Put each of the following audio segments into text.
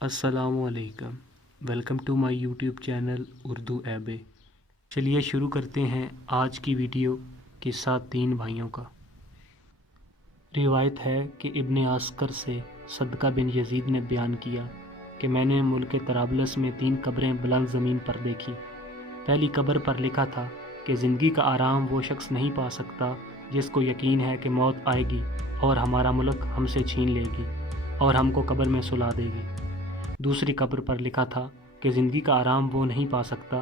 अस्सलाम वालेकुम। Welcome to my YouTube channel Urdu ऐबे। चलिए शुरू करते हैं आज की वीडियो किस्सा तीन भाइयों का। रिवायत है कि इब्ने आस्कर से सदका बिन यजीद ने बयान किया कि मैंने मुल्क तराबलस में 3 कब्रें बुलंद ज़मीन पर देखी। पहली कब्र पर लिखा था कि ज़िंदगी का आराम वो शख्स नहीं पा सकता जिसको यकीन है कि मौत आएगी और हमारा मुल्क हमसे छीन लेगी और हमको कब्र में सुला देगी। दूसरी कब्र पर लिखा था कि ज़िंदगी का आराम वो नहीं पा सकता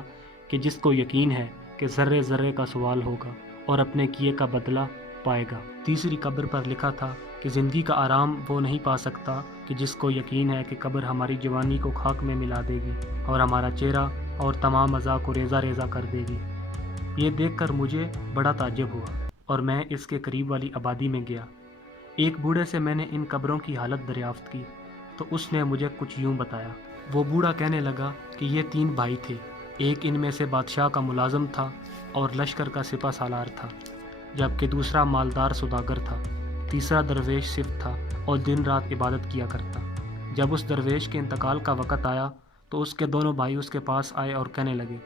कि जिसको यकीन है कि ज़र्रे ज़र्रे का सवाल होगा और अपने किए का बदला पाएगा। तीसरी कब्र पर लिखा था कि ज़िंदगी का आराम वो नहीं पा सकता कि जिसको यकीन है कि कब्र हमारी जवानी को खाक में मिला देगी और हमारा चेहरा और तमाम अज़ा को रेज़ा रेज़ा कर देगी। ये देखकर मुझे बड़ा ताज्जुब हुआ और मैं इसके करीब वाली आबादी में गया। एक बूढ़े से मैंने इन कब्रों की हालत दरियाफ्त की तो उसने मुझे कुछ यूं बताया। वो बूढ़ा कहने लगा कि ये 3 भाई थे। एक इनमें से बादशाह का मुलाजिम था और लश्कर का सिपा सालार था, जबकि दूसरा मालदार सौदागर था। तीसरा दरवेश सिर्फ था और दिन रात इबादत किया करता। जब उस दरवेश के इंतकाल का वक़्त आया तो उसके दोनों भाई उसके पास आए और कहने लगे,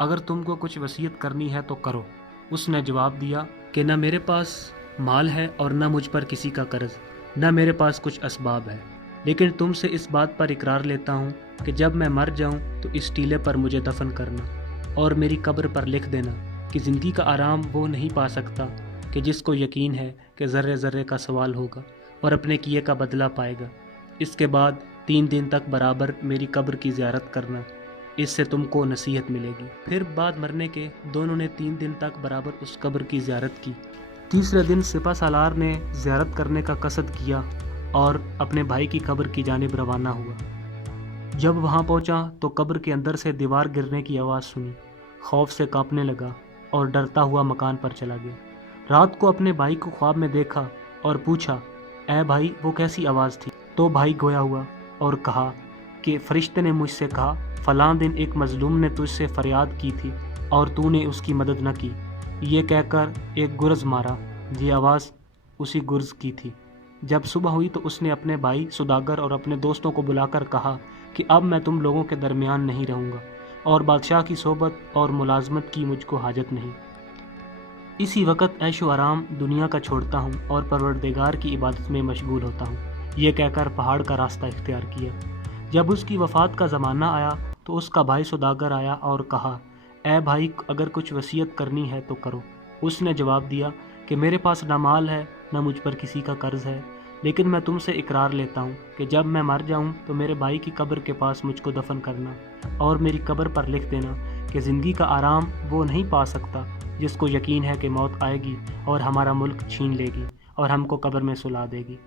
अगर तुमको कुछ वसीयत करनी है तो करो। उसने जवाब दिया कि न मेरे पास माल है और न मुझ पर किसी का कर्ज, न मेरे पास कुछ असबाब है, लेकिन तुमसे इस बात पर इकरार लेता हूँ कि जब मैं मर जाऊँ तो इस टीले पर मुझे दफन करना और मेरी कब्र पर लिख देना कि ज़िंदगी का आराम वो नहीं पा सकता कि जिसको यकीन है कि ज़र्रे ज़र्रे का सवाल होगा और अपने किए का बदला पाएगा। इसके बाद 3 दिन तक बराबर मेरी कब्र की ज़ियारत करना, इससे तुमको नसीहत मिलेगी। फिर बाद मरने के दोनों ने 3 दिन तक बराबर उस कब्र की ज़ियारत की। तीसरे दिन सिपा सालार ने ज़ियारत करने का कसद किया और अपने भाई की कब्र की जानिब रवाना हुआ। जब वहां पहुंचा तो कब्र के अंदर से दीवार गिरने की आवाज़ सुनी। खौफ से कांपने लगा और डरता हुआ मकान पर चला गया। रात को अपने भाई को ख्वाब में देखा और पूछा, ऐ भाई वो कैसी आवाज़ थी? तो भाई गोया हुआ और कहा कि फरिश्ते ने मुझसे कहा, फलां दिन एक मजलूम ने तुझसे फरियाद की थी और तूने उसकी मदद न की। ये कहकर एक गुर्ज मारा। ये आवाज़ उसी गुर्ज की थी। जब सुबह हुई तो उसने अपने भाई सौदागर और अपने दोस्तों को बुलाकर कहा कि अब मैं तुम लोगों के दरमियान नहीं रहूँगा और बादशाह की सोबत और मुलाजमत की मुझको हाजत नहीं। इसी वक्त ऐशो आराम दुनिया का छोड़ता हूँ और परवरदिगार की इबादत में मशगूल होता हूँ। ये कहकर पहाड़ का रास्ता इख्तियार किया। जब उसकी वफ़ात का ज़माना आया तो उसका भाई सौदागर आया और कहा, ऐ भाई अगर कुछ वसीयत करनी है तो करो। उसने जवाब दिया कि मेरे पास न माल है न मुझ पर किसी का कर्ज है, लेकिन मैं तुमसे इकरार लेता हूँ कि जब मैं मर जाऊँ तो मेरे भाई की कब्र के पास मुझको दफन करना और मेरी कब्र पर लिख देना कि ज़िंदगी का आराम वो नहीं पा सकता जिसको यकीन है कि मौत आएगी और हमारा मुल्क छीन लेगी और हमको कब्र में सुला देगी,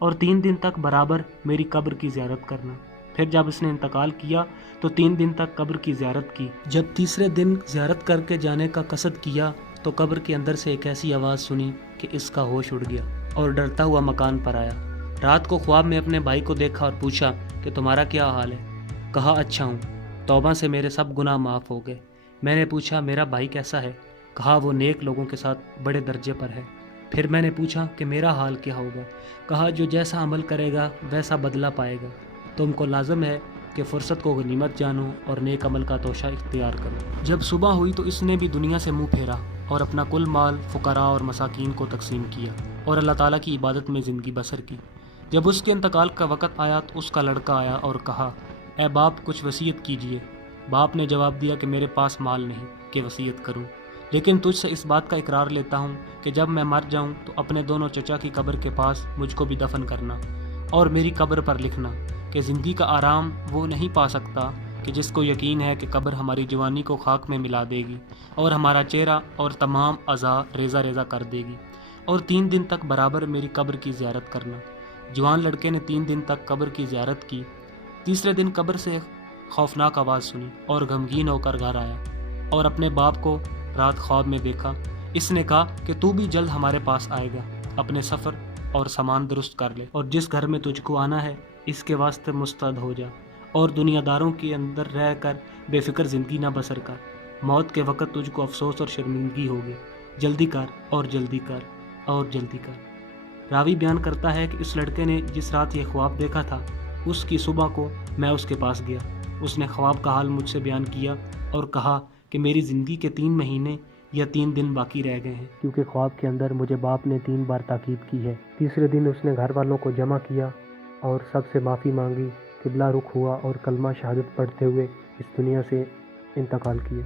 और 3 दिन तक बराबर मेरी कब्र की ज़ियारत करना। फिर जब उसने इंतकाल किया तो 3 दिन तक कब्र की ज़ियारत की। जब तीसरे दिन ज़ियारत करके जाने का कसद किया तो कब्र के अंदर से एक ऐसी आवाज़ सुनी कि इसका होश उड़ गया और डरता हुआ मकान पर आया। रात को ख्वाब में अपने भाई को देखा और पूछा कि तुम्हारा क्या हाल है? कहा, अच्छा हूँ, तौबा से मेरे सब गुनाह माफ़ हो गए। मैंने पूछा, मेरा भाई कैसा है? कहा, वो नेक लोगों के साथ बड़े दर्जे पर है। फिर मैंने पूछा कि मेरा हाल क्या होगा? कहा, जो जैसा अमल करेगा वैसा बदला पाएगा। तुमको लाजम है कि फ़ुर्सत को गनीमत जानो और नेक अमल का तोशा इख्तियार करो। जब सुबह हुई तो इसने भी दुनिया से मुँह फेरा और अपना कुल माल फ़ुकरा और मसाकीन को तकसीम किया और अल्लाह ताला की इबादत में ज़िंदगी बसर की। जब उसके इंतकाल का वक़्त आया तो उसका लड़का आया और कहा, ऐ बाप कुछ वसीयत कीजिए। बाप ने जवाब दिया कि मेरे पास माल नहीं कि वसीयत करूं, लेकिन तुझसे इस बात का इकरार लेता हूं कि जब मैं मर जाऊं तो अपने दोनों चचा की कब्र के पास मुझको भी दफन करना और मेरी कब्र पर लिखना कि ज़िंदगी का आराम वो नहीं पा सकता कि जिसको यकीन है कि कब्र हमारी जवानी को खाक में मिला देगी और हमारा चेहरा और तमाम अज़ा रेज़ा रेज़ा कर देगी, और 3 दिन तक बराबर मेरी कब्र की ज़ियारत करना। जवान लड़के ने 3 दिन तक कब्र की ज़ियारत की। तीसरे दिन कब्र से खौफनाक आवाज़ सुनी और गमगीन होकर घर आया और अपने बाप को रात ख्वाब में देखा। इसने कहा कि तू भी जल्द हमारे पास आएगा, अपने सफ़र और सामान दुरुस्त कर ले और जिस घर में तुझको आना है इसके वास्ते मुस्तैद हो जा और दुनियादारों के अंदर रह कर बेफिक्र ज़िंदगी ना बसर कर। मौत के वक़्त तुझको अफसोस और शर्मिंदगी होगी। जल्दी कर और जल्दी कर और जल्दी कर। रावी बयान करता है कि इस लड़के ने जिस रात ये ख्वाब देखा था اس کی صبح کو میں اس کے پاس گیا۔ اس نے خواب کا حال مجھ سے بیان کیا اور کہا کہ میری زندگی کے 3 مہینے یا 3 دن باقی رہ گئے ہیں، کیونکہ خواب کے اندر مجھے باپ نے 3 بار تاکید کی ہے۔ تیسرے دن اس نے گھر والوں کو جمع کیا اور سب سے معافی مانگی، قبلہ رخ ہوا اور کلمہ شہادت پڑھتے ہوئے اس دنیا سے انتقال کیا۔